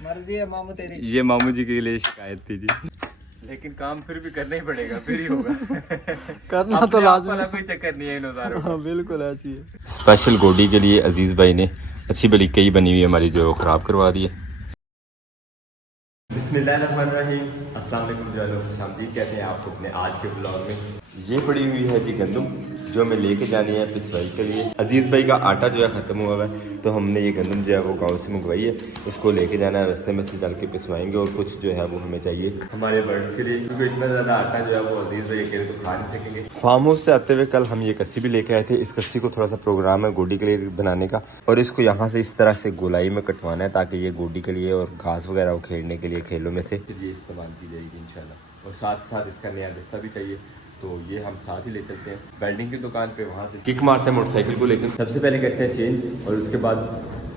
मर्जी है मामू तेरी। ये मामू जी के लिए शिकायत थी जी। लेकिन काम फिर भी करना ही पड़ेगा, फिर ही होगा। करना तो लाजमी वाला कोई चक्कर नहीं है इन औजारों का। हाँ बिल्कुल ऐसी है। स्पेशल गोडी के लिए अजीज भाई ने अच्छी भली कई बनी हुई हमारी जो खराब करवा दी है। बिस्मिल्लाहिर्रहमानिर्रहीम, अस्सलाम वालेकुम जो लोग खुशामदीद कहते हैं आपको अपने आज के ब्लॉग में। ये पड़ी हुई है जी गंदम जो हमें लेके जानी है पिसवाई के लिए। अजीज़ भाई का आटा जो है ख़त्म हुआ है तो हमने ये गंदम जो है वो गांव से मंगवाई है। इसको लेके जाना है, रास्ते में से डाल के पिसवाएंगे और कुछ जो है वो हमें चाहिए हमारे बर्ड्स के लिए, क्योंकि इतना ज़्यादा आटा जो है वो अजीज़ भाई अकेले तो खा नहीं सकेंगे। फार्म हाउस से आते हुए कल हम ये कस्सी भी लेके आए थे। इस कस्सी को थोड़ा सा प्रोग्राम है गोडी के लिए बनाने का और इसको यहाँ से इस तरह से गोलाई में कटवाना है ताकि ये गोडी के लिए और घास वगैरह उखेड़ने के लिए खेलों में से ये इस्तेमाल की जाएगी इंशाल्लाह। और साथ साथ इसका नया दस्ता भी चाहिए तो ये हम साथ ही ले चलते हैं वेल्डिंग की दुकान पे, वहाँ से किक मारते हैं मोटरसाइकिल को लेकर। सबसे पहले करते हैं चेंज और उसके बाद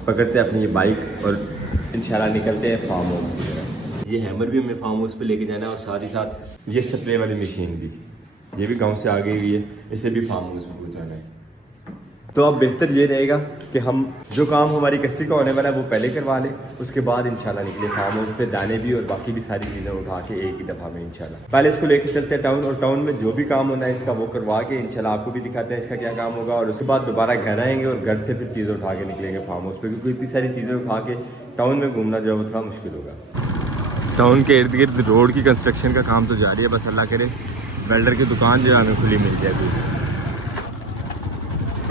पकड़ते हैं अपनी ये बाइक और इंशाल्लाह निकलते हैं फार्म हाउस की तरफ। ये हैमर भी हमें फार्म हाउस पे लेके जाना है और साथ ही साथ ये स्प्रे वाली मशीन भी, ये भी गाँव से आ गई हुई है, इसे भी फार्म हाउस में पहुँचाना है। तो अब बेहतर ये रहेगा कि हम जो काम हमारी कस्सी का होने वाला है वो पहले करवा लें, उसके बाद इंशाल्लाह निकले फार्म हाउस पे दाने भी और बाकी भी सारी चीज़ें उठा के एक ही दफ़ा में इंशाल्लाह। पहले इसको लेके चलते हैं टाउन और टाउन में जो भी काम होना है इसका वो करवा के इंशाल्लाह आपको भी दिखाते हैं इसका क्या काम होगा। और उसके बाद दोबारा घर आएंगे और घर से फिर चीज़ें उठा के निकलेंगे फार्म हाउस पर, क्योंकि इतनी सारी चीज़ें उठा के टाउन में घूमना जो है वो थोड़ा मुश्किल होगा। टाउन के इर्द गिर्द रोड की कंस्ट्रक्शन का काम तो जारी है, बस अल्लाह करे वेल्डर की दुकान जो है हमें खुली मिल जाए।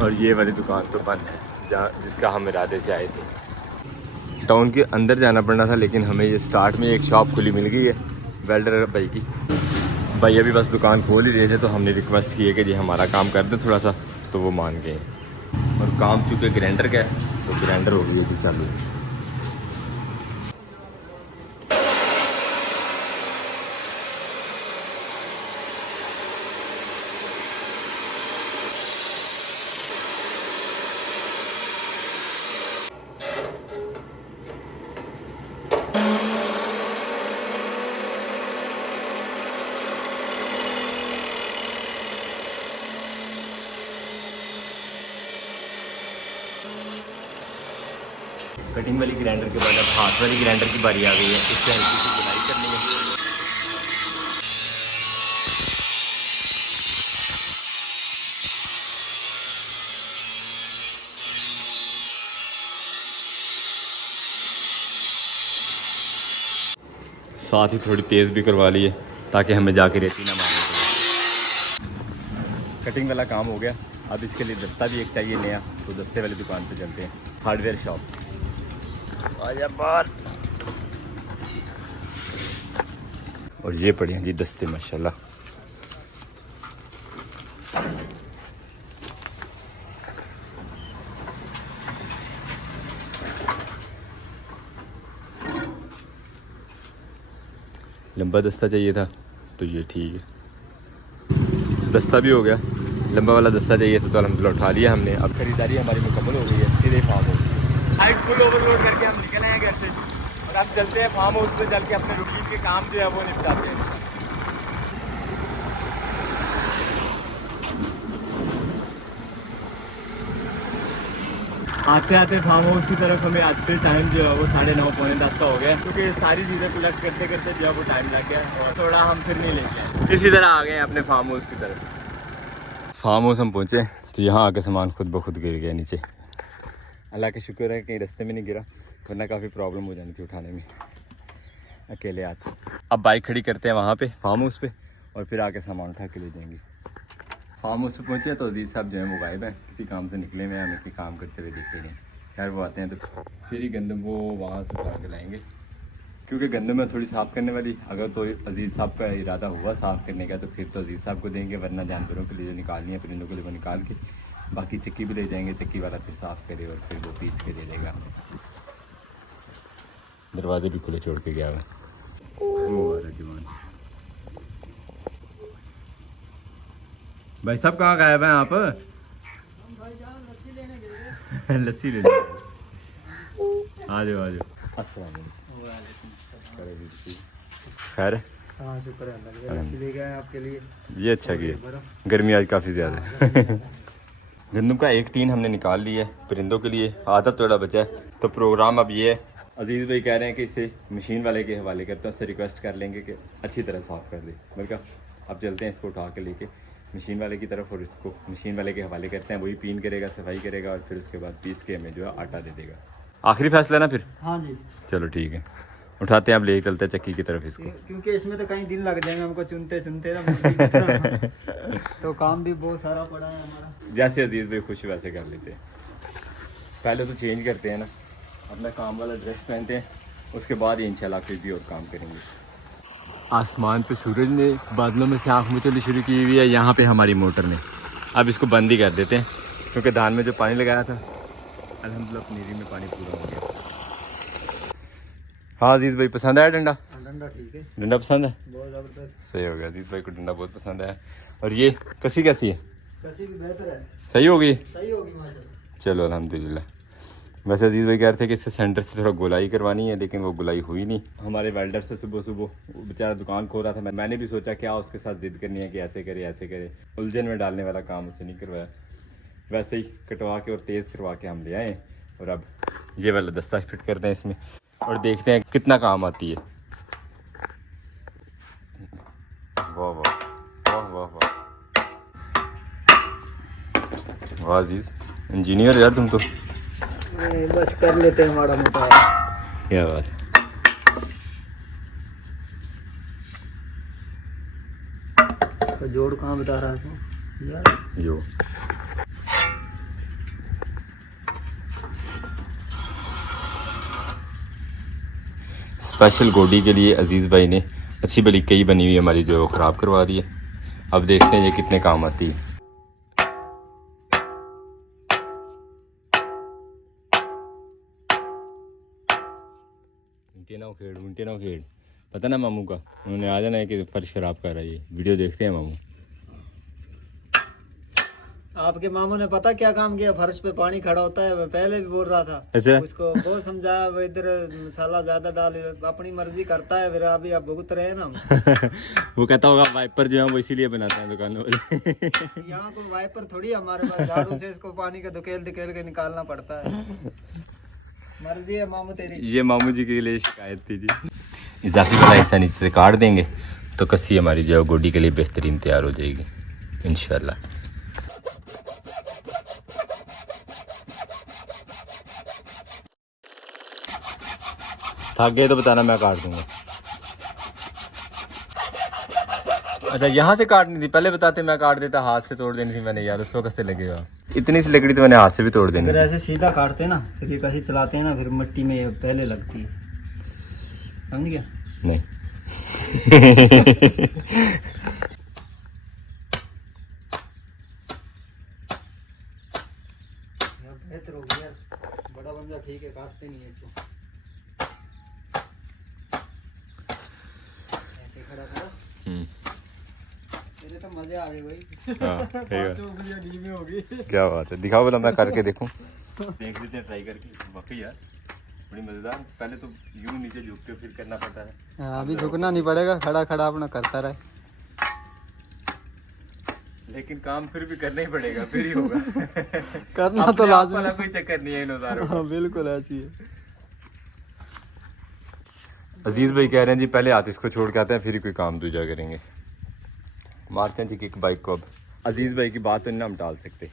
और ये वाली दुकान तो बंद है जहाँ जिसका हम इरादे से आए थे। टाउन के अंदर जाना पड़ना था लेकिन हमें ये स्टार्ट में एक शॉप खुली मिल गई है वेल्डर भाई की। भाई अभी बस दुकान खोल ही रहे थे तो हमने रिक्वेस्ट की है कि जी हमारा काम कर दें थोड़ा सा, तो वो मान गए। और काम चूँकि ग्राइंडर का है तो ग्राइंडर हो गई थी चालू। कटिंग वाली ग्राइंडर के बाद अब हाथ वाली ग्राइंडर की बारी आ गई है, इससे हल्की सी गुलाई करनी है। साथ ही थोड़ी तेज़ भी करवा ली है ताकि हमें जाके रेती ना मारनी पड़े। कटिंग वाला काम हो गया, अब इसके लिए दस्ता भी एक चाहिए नया, तो दस्ते वाली दुकान पे चलते हैं, हार्डवेयर शॉप। आजा बाहर। और ये पड़े हैं जी दस्ते माशाल्लाह। लंबा दस्ता चाहिए था तो ये ठीक है, दस्ता भी हो गया। लंबा वाला दस्ता चाहिए था तो अल्हम्दुलिल्लाह उठा लिया हमने। अब खरीदारी हमारी मुकम्मल हो गई है, सीधे farm house. Height full overload करके हम निकल आए घर से और अब चलते हैं फार्म हाउस पे, चल के अपने रूटीन के काम जो है वो निपटाते हैं। आते आते फार्म हाउस की तरफ हमें आते टाइम जो है वो 9:30 पौने 10 का हो गया, क्योंकि सारी चीज़ें कलेक्ट करते करते जो है वो टाइम लग गया और थोड़ा हम फिर नहीं लेके इसी तरह आ गए अपने फार्म हाउस की तरफ। फार्म हाउस हम पहुँचे तो यहाँ आके सामान खुद ब खुद गिर गया नीचे। अल्लाह का शुक्र है कहीं रास्ते में नहीं गिरा, वरना काफ़ी प्रॉब्लम हो जानी थी उठाने में अकेले आते। अब बाइक खड़ी करते हैं वहाँ पे फार्म हाउस पे और फिर आके सामान उठा के ले जाएंगे। फार्म हाउस पे पहुँचे तो अजीज़ साहब जो है वो गायब है, किसी काम से निकले हुए हैं, हमें कोई काम करते हुए देखते हैं। खैर वो आते हैं तो फिर ही गंदम वो वहाँ से उठा के लाएँगे, क्योंकि गंदम है थोड़ी साफ़ करने वाली। अगर तो अजीज़ साहब का इरादा हुआ साफ़ करने का तो फिर तो अजीज़ साहब को देंगे, वरना जानवरों के लिए जो निकालनी है परिंदों के लिए वो निकाल के बाकी चक्की भी ले जाएंगे, चक्की वाला फिर साफ़ करे और फिर वो पीस के दे देगा हमें। दरवाजे भी खुले छोड़ के गया है वो जवान। भाई साहब कहाँ गायब हैं आप? लस्सी लेने आ जाओ आ जाओ। अस्सलाम वालेकुम। खैर हाँ शुक्र है अल्लाह का, लस्सी लेके आए आपके लिए। ये अच्छा किया, गर्मी आज काफ़ी ज़्यादा है। गंदम का एक टीन हमने निकाल लिया है परिंदों के लिए, आधा थोड़ा बचा है। तो प्रोग्राम अब ये है, अजीज़ भाई कह रहे हैं कि इसे मशीन वाले के हवाले करते हैं, उससे रिक्वेस्ट कर लेंगे कि अच्छी तरह साफ़ कर दे। मैंने कहा अब चलते हैं इसको उठा के लेके मशीन वाले की तरफ और इसको मशीन वाले के हवाले करते हैं। वही पीन करेगा, सफाई करेगा और फिर उसके बाद पीस के हमें जो है आटा दे देगा। आखिरी फैसला ना फिर? हाँ जी, चलो ठीक है, उठाते हैं, अब ले चलते हैं चक्की की तरफ इसको। क्योंकि इसमें तो कई दिन लग जाएंगे हमको चुनते चुनते ना मुर्गी की तरह। तो काम भी बहुत सारा पड़ा है हमारा। जैसे अजीज़ भाई खुश वैसे कर लेते हैं। पहले तो चेंज करते हैं ना, अपना काम वाला ड्रेस पहनते हैं, उसके बाद ही इंशाल्लाह फिर भी और काम करेंगे। आसमान पे सूरज ने बादलों में से आँख मिचोली शुरू की हुई है। यहाँ पे हमारी मोटर ने, अब इसको बंद ही कर देते हैं क्योंकि धान में जो पानी लगाया था अल्हम्दुलिल्लाह पनीरी में पानी पूरा हो गया। हाँ अजीज़ भाई पसंद आया डंडा? डंडा ठीक है, डंडा पसंद है, बहुत ज़बरदस्त। सही हो गया। अजीज़ भाई को डंडा बहुत पसंद आया। और ये कसी कैसी है? कसी भी बेहतर है, सही होगी? सही होगी माशाल्लाह। चलो अल्हम्दुलिल्लाह। वैसे अजीज़ भाई कह रहे थे कि इससे सेंटर से थोड़ा गुलाई करवानी है, लेकिन वो गुलाई हुई नहीं। हमारे वेल्डर से सुबह सुबह बेचारा दुकान खोल रहा था, मैंने भी सोचा क्या उसके साथ जिद करनी है कि ऐसे करे ऐसे करे, उलझन में डालने वाला काम उससे नहीं करवाया। वैसे ही कटवा के और तेज़ करवा के हम ले आए और अब ये वाला दस्ता फिट करते हैं इसमें और देखते हैं कितना काम आती है। वाह वाह वाह वाह वाह वाह अजीज़, इंजीनियर यार तुम तो। बस कर लेते हैं माड़ा मोटा। क्या बात है। इसका जोड़ कहाँ बता रहा था यार? जो स्पेशल गोडी के लिए अजीज़ भाई ने अच्छी भली कई बनी हुई हमारी जो ख़राब करवा दी है। अब देखते हैं ये कितने काम आती है। उल्टे ना खेड़ पता ना मामू का, उन्होंने आ जाना है कि फर्श खराब कर रहा है। ये वीडियो देखते हैं मामू। आपके मामू ने पता क्या काम किया? फर्श पे पानी खड़ा होता है, मैं पहले भी बोल रहा था। अच्छा। उसको बहुत समझाया, वो इधर मसाला ज्यादा डाल, अपनी मर्जी करता है, फिर अभी आप भुगत रहे हैं ना। वो कहता होगा वाइपर जो है वो इसीलिए बनाते हैं दुकानों वाले। यहाँ को वाइपर थोड़ी हमारे पास, झाड़ू से इसको पानी का धकेल धकेल के निकालना पड़ता है। मर्जी है मामू तेरी। ये मामू जी के लिए शिकायत थी जी। इजाफी वाला हिस्सा नीचे से काट देंगे तो कस्सी हमारी जो है गोडी के लिए बेहतरीन तैयार हो जाएगी इंशाल्लाह। थक गए तो बताना, मैं काट दूंगा। अच्छा यहाँ से काटनी थी, पहले बताते मैं काट देता। हाथ से तोड़ देनी थी मैंने यार, उस वक्त से लगेगा। इतनी सी लकड़ी तो मैंने हाथ से भी तोड़ देनी। अगर ऐसे सीधा काटते ना, फिर ये कैसे चलाते हैं ना, फिर मिट्टी में पहले लगती है, समझ गया? नहीं बेहतर हो गया, बड़ा बन जा, ठीक है, काटते नहीं है इसको। ऐसे खड़ा करो, मेरे तो मजे आ गए भाई। हाँ, 500 उंगलियां घी में होगी। क्या बात है, दिखाओ बोला मैं करके देखूं। देख लेते हैं ट्राई करके। वाकई यार बड़ी मजेदार। पहले तो यूं नीचे झुक के फिर करना पड़ता है। अभी झुकना नहीं पड़ेगा, खड़ा खड़ा अपना करता रहे। लेकिन काम फिर भी करना ही पड़ेगा, फिर ही होगा। करना तो लाजमी वाला कोई चक्कर नहीं है इन औजारों का। हाँ, बिल्कुल ऐसी है। अजीज भाई कह रहे हैं जी पहले हाथ इसको छोड़ के आते हैं, फिर ही कोई काम दूजा करेंगे। मारते हैं जी किक बाइक को। अब अजीज भाई की बात तो नहीं हम टाल सकते।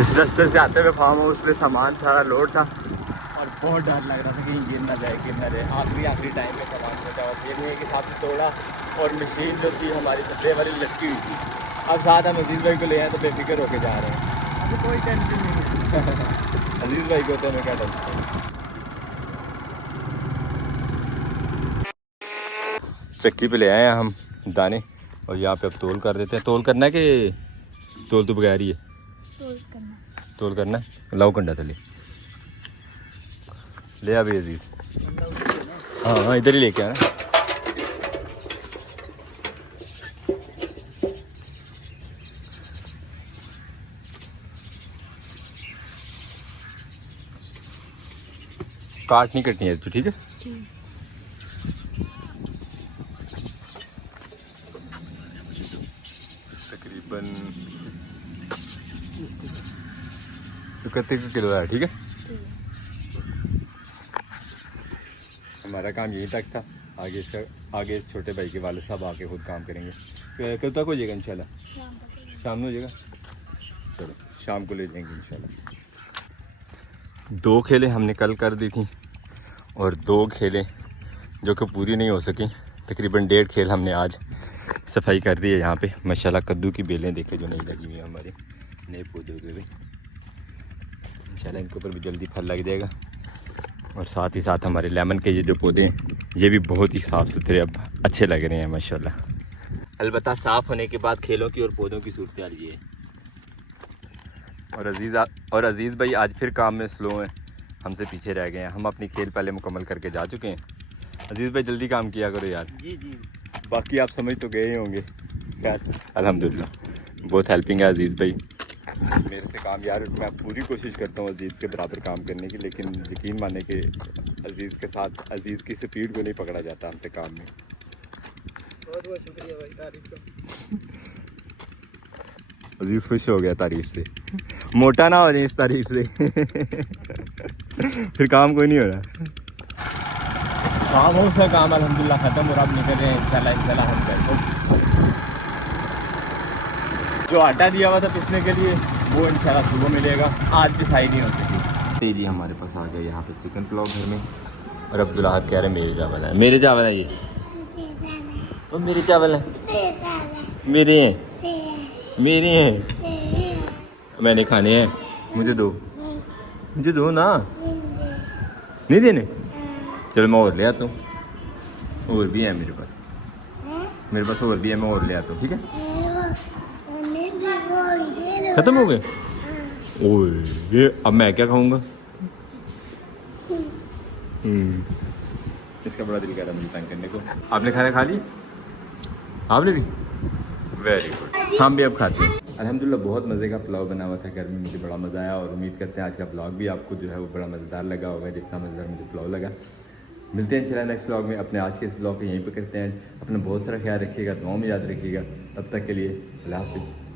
इस रास्ते से आते हुए फार्म हाउस पे सामान था, लोड था और बहुत डर लग रहा था कहीं गिर ना जाए, गिर ना जाए। आखिरी टाइम में सामान बचा हुआ गिरने के साथ तोड़ा और मशीन जो थी हमारी सब्जे वाली लटकी हुई थी। अब साथ हम अजीज भाई को ले आए तो बेफिक्र होके जा रहे हैं। अभी कोई टेंशन नहीं है। अजीज भाई को तो हमें क्या टेंशन है। चक्की पे ले आए हैं हम दाने और यहाँ पे अब तोल कर देते हैं। तोल करना है कि तोल तो बगैर ही है? तोल करना है। लाओ कंडा थले ले आ भी अजीज। हाँ हाँ इधर ही लेके आना। काट नहीं कटनी है तो ठीक है। तकरीबन 31 किलो है, ठीक है। हमारा काम यहीं तक था। आगे इस छोटे भाई के वाले साहब आके खुद काम करेंगे। कब तक हो जाएगा इंशाल्लाह? शाम में हो जाएगा। चलो शाम को ले जाएंगे इंशाल्लाह। 2 खेलें हमने कल कर दी थी और 2 खेलें जो कि पूरी नहीं हो सकी। तकरीबन 1.5 खेल हमने आज सफाई कर दी है यहाँ पे। माशाल्लाह कद्दू की बेलें देखे जो नहीं लगी हुई हैं हमारी नए पौधे के भी। इंशाल्लाह इनके ऊपर भी जल्दी फल लग जाएगा। और साथ ही साथ हमारे लेमन के ये जो पौधे हैं ये भी बहुत ही साफ़ सुथरे अब अच्छे लग रहे हैं माशाल्लाह। अलबत्ता साफ़ होने के बाद खेलों की और पौधों की सूरत हाल ये है। और अज़ीज़ भाई आज फिर काम में स्लो हैं, हमसे पीछे रह गए हैं। हम अपनी खेल पहले मुकम्मल करके जा चुके हैं। अज़ीज़ भाई जल्दी काम किया करो यार। जी जी। बाकी आप समझ तो गए ही होंगे। खैर अल्हम्दुलिल्लाह बहुत हेल्पिंग है अज़ीज़ भाई मेरे से काम। यार मैं पूरी कोशिश करता हूँ अज़ीज़ के बराबर काम करने की, लेकिन यकीन माने कि अज़ीज़ के साथ अज़ीज़ की स्पीड को नहीं पकड़ा जाता हमसे काम में। बहुत बहुत शुक्रिया भाई तारीफ का। अज़ीज़ खुश हो गया तारीफ से। मोटा ना हो जाए इस तारीफ से फिर काम कोई नहीं हो रहा। काम हो उसका काम अल्हम्दुलिल्लाह ख़त्म और अब निकल रहे हैं इंशाल्लाह हम घर को। जो आटा दिया हुआ था पिसने के लिए वो इंशाल्लाह सुबह मिलेगा। आज पिसाई नहीं हो सकी। जी हमारे पास आ गया यहाँ पे चिकन पुलाव घर में। और अब्दुल्लाहद कह रहे हैं मेरे चावल हैं। मेरे चावल हैं ये वो मेरे चावल हैं। मेरे हैं मेरे हैं मैंने खाने हैं। मुझे दो ना। नहीं देने? चलो मैं और ले आता हूँ। और भी है मेरे पास और भी है। मैं और ले आता हूँ ठीक है। खत्म हो गए? ओए ये अब मैं क्या खाऊंगा? इसका बड़ा दिल कर रहा है मुझे तंग करने को। आपने खाना खा लिया? आपने भी? Very good. हम भी अब खाते हैं। अल्हम्दुलिल्लाह बहुत मज़े का पुलाव बना हुआ था घर में। मुझे बड़ा मज़ा आया और उम्मीद करते हैं आज का ब्लॉग भी आपको जो है वो बड़ा मज़ेदार लगा होगा जितना मज़ेदार मुझे पुलाव लगा। मिलते हैं इंशाल्लाह नेक्स्ट ब्लॉग में। अपने आज के इस ब्लॉग को यहीं पर करते हैं। अपना बहुत सारा ख्याल रखिएगा, दुआओं में याद रखिएगा। तब तक के लिए अल्लाह हाफ़िज़।